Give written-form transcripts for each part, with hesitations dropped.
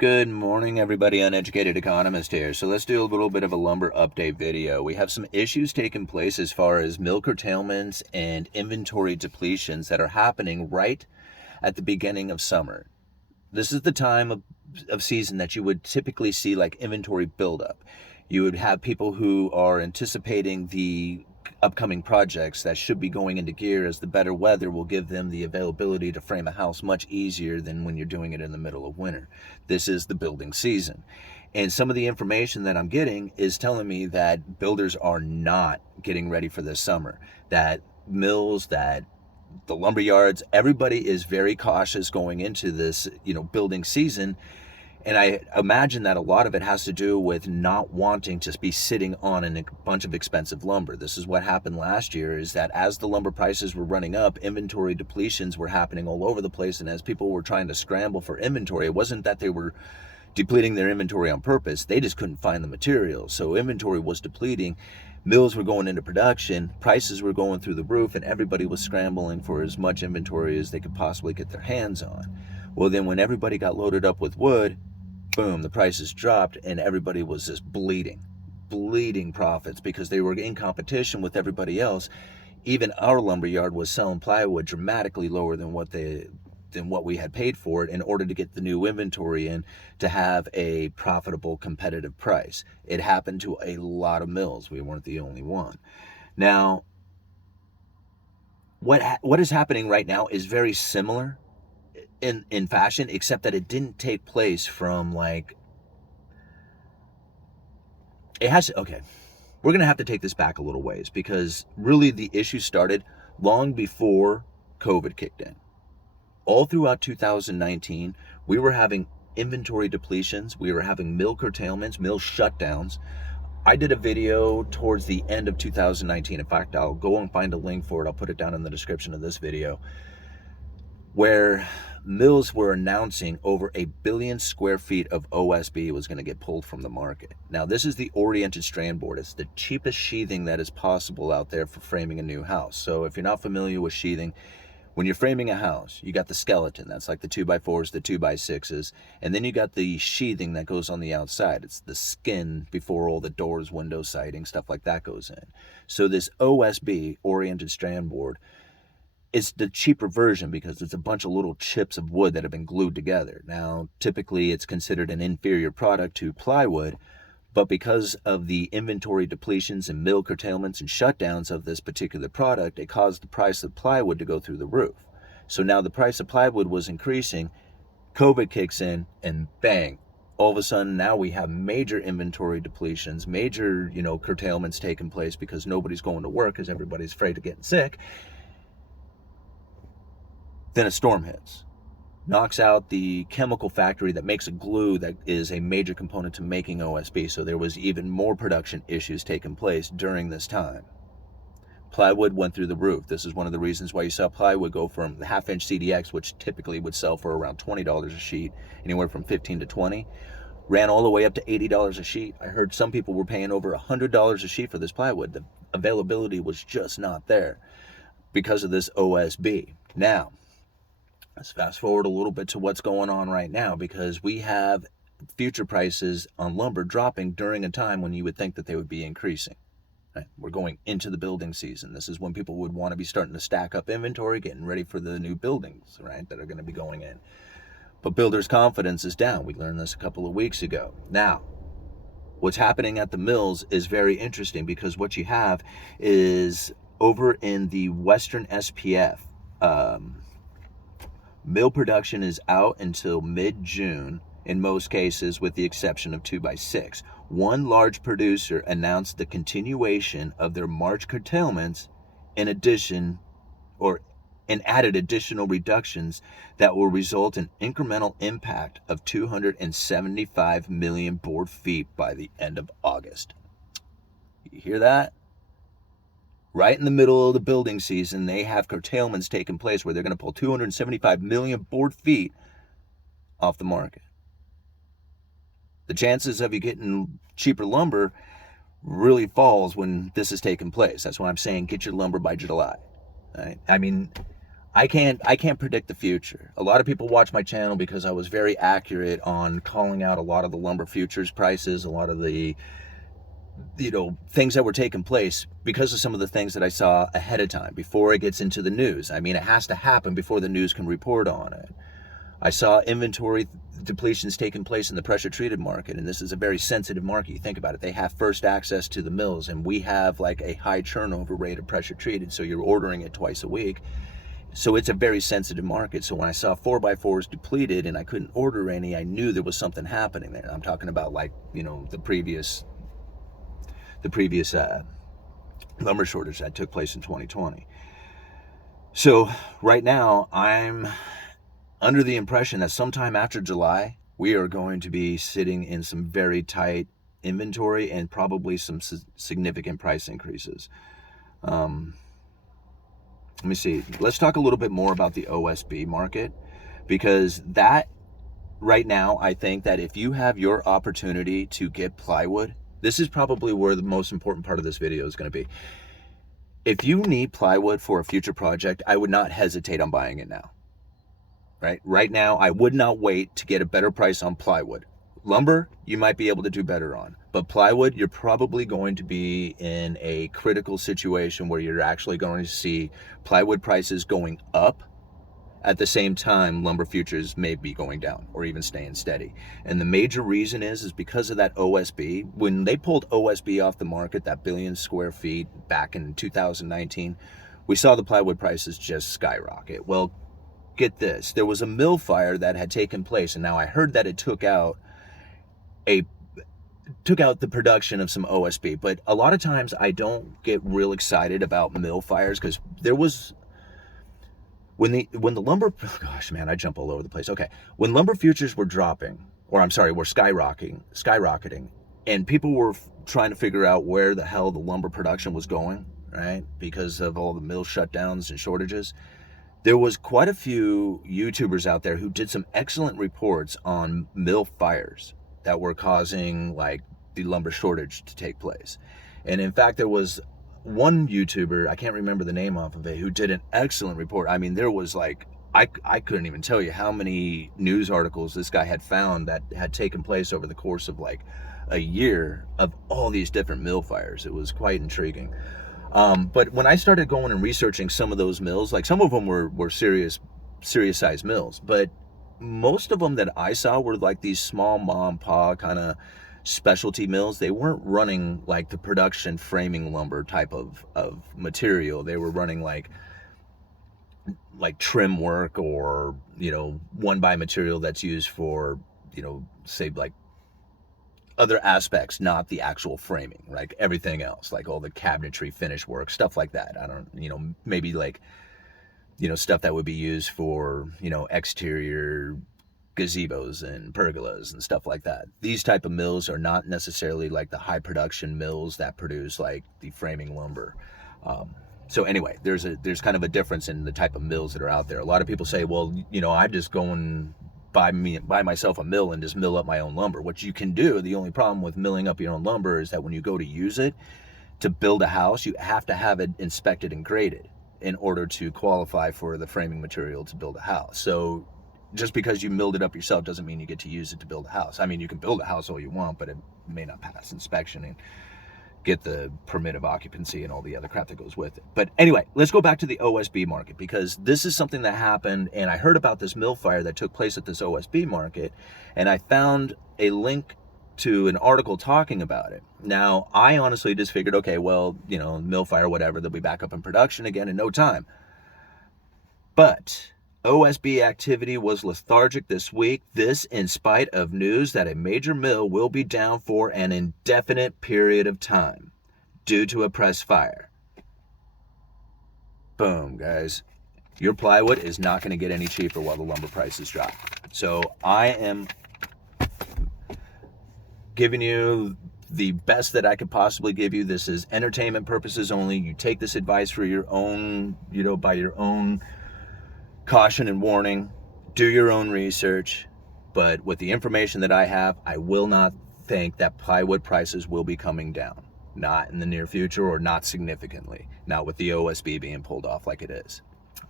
Good morning, everybody. Uneducated economist here. So let's do a little bit of a lumber update video. We have some issues taking place as far as mill curtailments and inventory depletions that are happening right at the beginning of summer. This is the time of season that you would typically see like inventory buildup. You would have people who are anticipating the upcoming projects that should be going into gear, as the better weather will give them the availability to frame a house much easier than when you're doing it in the middle of winter. This is the building season. And some of the information that I'm getting is telling me that builders are not getting ready for this summer, that mills, that the lumber yards, everybody is very cautious going into this, building season. And I imagine that a lot of it has to do with not wanting to be sitting on a bunch of expensive lumber. This is what happened last year, is that as the lumber prices were running up, inventory depletions were happening all over the place. And as people were trying to scramble for inventory, it wasn't that they were depleting their inventory on purpose. They just couldn't find the material. So inventory was depleting. Mills were going into production, prices were going through the roof, and everybody was scrambling for as much inventory as they could possibly get their hands on. Well, then when everybody got loaded up with wood, boom, the prices dropped and everybody was just bleeding profits because they were in competition with everybody else. Even our lumber yard was selling plywood dramatically lower than what we had paid for it in order to get the new inventory in to have a profitable competitive price. It happened to a lot of mills. We weren't the only one. Now, what is happening right now is very similar in fashion, except that it didn't take place from okay, we're gonna have to take this back a little ways, because really the issue started long before COVID kicked in. All throughout 2019, we were having inventory depletions, we were having mill curtailments, mill shutdowns. I did a video towards the end of 2019. In fact, I'll go and find a link for it. I'll put it down in the description of this video, where mills were announcing over 1 billion square feet of OSB was going to get pulled from the market. Now, this is the oriented strand board. It's the cheapest sheathing that is possible out there for framing a new house. So if you're not familiar with sheathing, when you're framing a house, you got the skeleton. That's like the 2x4s, the 2x6s. And then you got the sheathing that goes on the outside. It's the skin before all the doors, window siding, stuff like that goes in. So this OSB, oriented strand board, it's the cheaper version because it's a bunch of little chips of wood that have been glued together. Now, typically it's considered an inferior product to plywood, but because of the inventory depletions and mill curtailments and shutdowns of this particular product, it caused the price of plywood to go through the roof. So now the price of plywood was increasing, COVID kicks in, and bang, all of a sudden now we have major inventory depletions, major, curtailments taking place because nobody's going to work because everybody's afraid of getting sick. Then a storm hits, knocks out the chemical factory that makes a glue that is a major component to making OSB. So there was even more production issues taking place during this time. Plywood went through the roof. This is one of the reasons why you saw plywood go from the half-inch CDX, which typically would sell for around $20 a sheet, anywhere from $15 to $20, ran all the way up to $80 a sheet. I heard some people were paying over $100 a sheet for this plywood. The availability was just not there because of this OSB. Now, let's fast forward a little bit to what's going on right now, because we have future prices on lumber dropping during a time when you would think that they would be increasing. Right? We're going into the building season. This is when people would want to be starting to stack up inventory, getting ready for the new buildings, right, that are going to be going in. But builders' confidence is down. We learned this a couple of weeks ago. Now, what's happening at the mills is very interesting, because what you have is over in the Western SPF, mill production is out until mid-June in most cases, with the exception of 2x6. One large producer announced the continuation of their March curtailments in addition, and added additional reductions that will result in incremental impact of 275 million board feet by the end of August. You hear that? Right in the middle of the building season, they have curtailments taking place where they're going to pull 275 million board feet off the market. The chances of you getting cheaper lumber really falls when this is taking place. That's why I'm saying get your lumber by July. Right? I mean, I can't predict the future. A lot of people watch my channel because I was very accurate on calling out a lot of the lumber futures prices, a lot of the things that were taking place because of some of the things that I saw ahead of time before it gets into the news. I mean, it has to happen before the news can report on it. I saw inventory depletions taking place in the pressure treated market, and this is a very sensitive market. You think about it, they have first access to the mills, and we have like a high turnover rate of pressure treated, so you're ordering it twice a week. So it's a very sensitive market. So when I saw 4x4s depleted and I couldn't order any, I knew there was something happening there. I'm talking about like, the previous lumber shortage that took place in 2020. So right now I'm under the impression that sometime after July, we are going to be sitting in some very tight inventory and probably some significant price increases. Let me see. Let's talk a little bit more about the OSB market, because that right now, I think that if you have your opportunity to get plywood, this is probably where the most important part of this video is going to be. If you need plywood for a future project, I would not hesitate on buying it now. Right now, I would not wait to get a better price on plywood. Lumber, you might be able to do better on, but plywood, you're probably going to be in a critical situation where you're actually going to see plywood prices going up. At the same time, lumber futures may be going down or even staying steady. And the major reason is because of that OSB. When they pulled OSB off the market, that billion square feet back in 2019, we saw the plywood prices just skyrocket. Well, get this, there was a mill fire that had taken place, and now I heard that it took out the production of some OSB. But a lot of times I don't get real excited about mill fires, because there was when the lumber, oh gosh man, I jump all over the place. Okay, when lumber futures were dropping, or I'm sorry, were skyrocketing, and people were trying to figure out where the hell the lumber production was going, right, because of all the mill shutdowns and shortages. There was quite a few YouTubers out there who did some excellent reports on mill fires that were causing like the lumber shortage to take place. And in fact, there was one YouTuber, I can't remember the name off of it, who did an excellent report. I mean, there was like, I couldn't even tell you how many news articles this guy had found that had taken place over the course of like a year of all these different mill fires. It was quite intriguing. But when I started going and researching some of those mills, like some of them were serious sized mills, but most of them that I saw were like these small mom and pop kind of specialty mills. They weren't running like the production framing lumber type of material. They were running like trim work, or, one by material that's used for, say like other aspects, not the actual framing, like everything else, like all the cabinetry, finish work, stuff like that. I don't, maybe like, stuff that would be used for, exterior gazebos and pergolas and stuff like that. These type of mills are not necessarily like the high production mills that produce like the framing lumber. So anyway, there's kind of a difference in the type of mills that are out there. A lot of people say, well, I'm just going buy myself a mill and just mill up my own lumber, which you can do. The only problem with milling up your own lumber is that when you go to use it to build a house, you have to have it inspected and graded in order to qualify for the framing material to build a house. So just because you milled it up yourself doesn't mean you get to use it to build a house. I mean, you can build a house all you want, but it may not pass inspection and get the permit of occupancy and all the other crap that goes with it. But anyway, let's go back to the OSB market, because this is something that happened, and I heard about this mill fire that took place at this OSB market, and I found a link to an article talking about it. Now, I honestly just figured, okay, well, mill fire, whatever, they'll be back up in production again in no time. But OSB activity was lethargic this week, this in spite of news that a major mill will be down for an indefinite period of time due to a press fire. Boom, guys. Your plywood is not going to get any cheaper while the lumber prices drop. So I am giving you the best that I could possibly give you. This is entertainment purposes only. You take this advice for your own, by your own caution and warning. Do your own research. But with the information that I have, I will not think that plywood prices will be coming down. Not in the near future, or not significantly. Not with the OSB being pulled off like it is.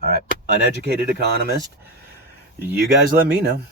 All right, uneducated economist, you guys let me know.